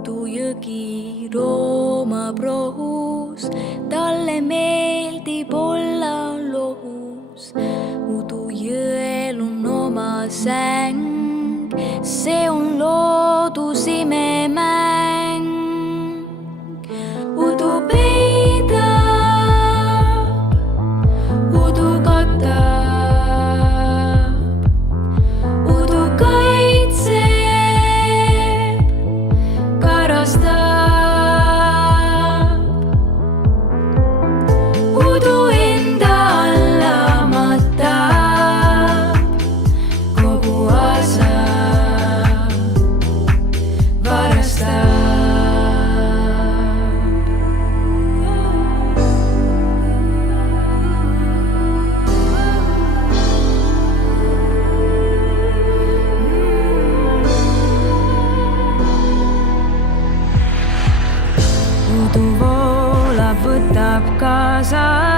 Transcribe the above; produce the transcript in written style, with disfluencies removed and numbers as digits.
udujõgi roomab rohus, talle meeldib olla lohus. Udujõel on oma säng, see on loodus-imemäng. Udu peidab, udu katab, udu kaitseb, karastab. Udu enda alla matab, kogu asa varastab. Udu voolab, võtab kaasa